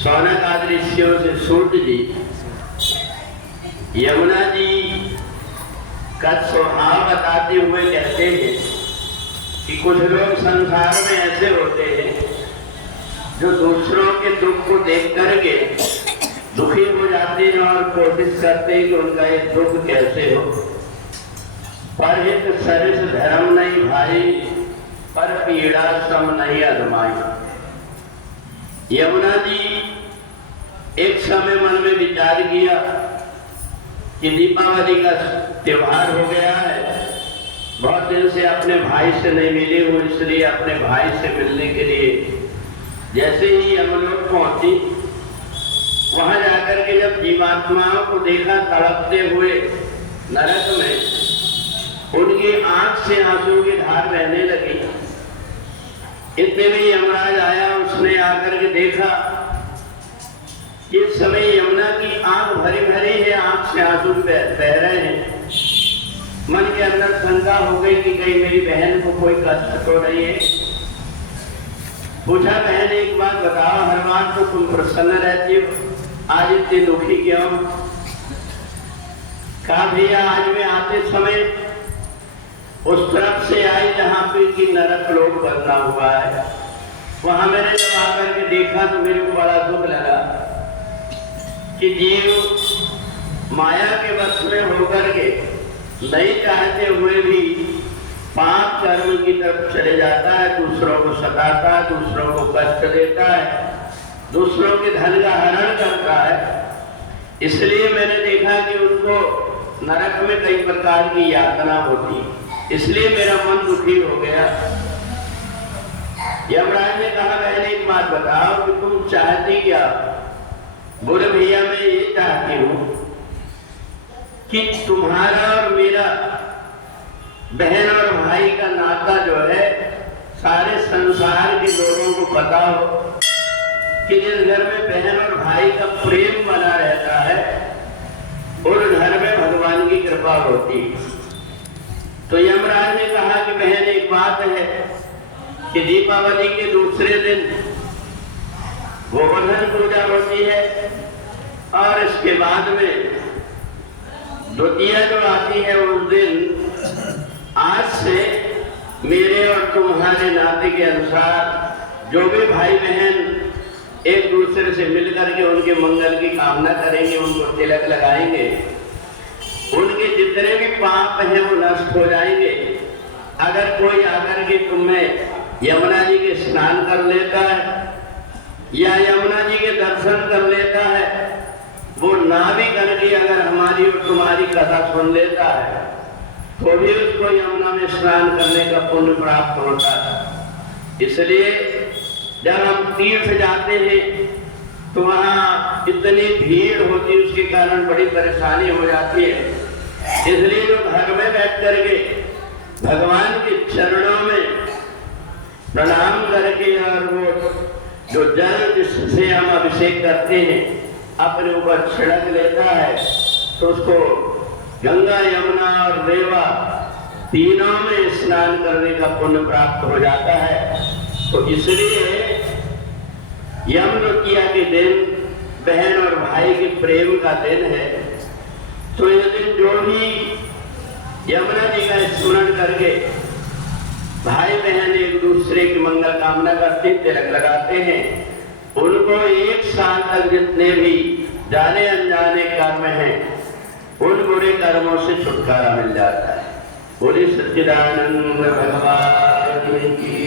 शौनक आदि ऋषियों से सूत जी यमुना जी का स्वभाव बताते हुए कहते हैं कि कुछ लोग संसार में ऐसे होते हैं जो दूसरों के दुख को देख करके दुखी हो जाते हैं और कोशिश करते हैं कि उनका ये दुख कैसे हो। परहित सरिस धर्म नहीं भाई, पर पीड़ा सम नहीं अदमाई। यमुना जी एक समय मन में विचार किया कि दीपावली का त्योहार हो गया है, बहुत दिन से अपने भाई से नहीं मिले हूँ, इसलिए अपने भाई से मिलने के लिए जैसे ही यमलोक पहुंची, वहां जाकर के जब जीवात्माओं को देखा तड़पते हुए नरक में, उनकी आंख से आंसू की धार बहने लगी। इतने में यमराज आया, उसने आकर के देखा इस समय यमुना की आंख भरी भरी है, आंख से आंसू बह रहे हैं। मन के अंदर शंका हो गई कि कहीं मेरी बहन को कोई कष्ट तो नहीं है। पूछा, बहन एक बात बताओ, हर बात तो तुम प्रसन्न रहती हो, आज इतनी दुखी क्यों? कहा भैया आज मैं आते समय उस तरफ से आई जहां पे कि नरक लोक बना हुआ है, वहां मैंने जब आकर के देखा तो मेरे को बड़ा दुख लगा कि जीव माया के वश में होकर के नहीं चाहते हुए भी पाप कर्म की तरफ चले जाता है, दूसरों को सताता है, दूसरों को कष्ट देता है, दूसरों के धन का हरण करता है। इसलिए मैंने देखा कि उनको नरक में कई प्रकार की यातना होती, इसलिए मेरा मन दुखी हो गया। यमराज ने कहा, बहन एक बात बताओ कि तुम चाहती क्या? बोले भैया मैं ये चाहती हूँ कि तुम्हारा और मेरा बहन और भाई का नाता जो है सारे संसार के लोगों को पता हो कि जिस घर में बहन और भाई का प्रेम बना रहता है उस घर में भगवान की कृपा होती। तो यमराज ने कहा कि बहन एक बात है कि दीपावली के दूसरे दिन गोवर्धन पूजा होती है और इसके बाद में द्वितीया जो आती है उस दिन आज से मेरे और तुम्हारे नाते के अनुसार जो भी भाई बहन एक दूसरे से मिलकर के उनके मंगल की कामना करेंगे, उनको तिलक लगाएंगे, उनके जितने भी पाप हैं वो नष्ट हो जाएंगे। अगर कोई आकर के तुम्हें यमुना जी के स्नान कर लेता है या यमुना जी के दर्शन कर लेता है, वो ना भी करके अगर हमारी और तुम्हारी कथा सुन लेता है तो भी उसको यमुना में स्नान करने का पुण्य प्राप्त होता है। इसलिए जब हम तीर्थ जाते हैं तो वहाँ इतनी भीड़ होती है, उसके कारण बड़ी परेशानी हो जाती है। इसलिए जो घर में बैठ करके भगवान के चरणों में प्रणाम करके और वो जो जल जिससे हम अभिषेक करते हैं अपने ऊपर छिड़क लेता है तो उसको गंगा यमुना और रेवा तीनों में स्नान करने का पुण्य प्राप्त हो जाता है। तो इसलिए यम द्वितीया के दिन बहन और भाई के प्रेम का दिन है। तो इस दिन जो भी यमुना जी का स्मरण करके भाई बहन एक दूसरे की मंगल कामना करते, तिलक लगाते हैं, उनको एक साल तक जितने भी जाने अनजाने कर्म हैं उन बुरे कर्मों से छुटकारा मिल जाता है। बोले सच्चिदानंद भगवान की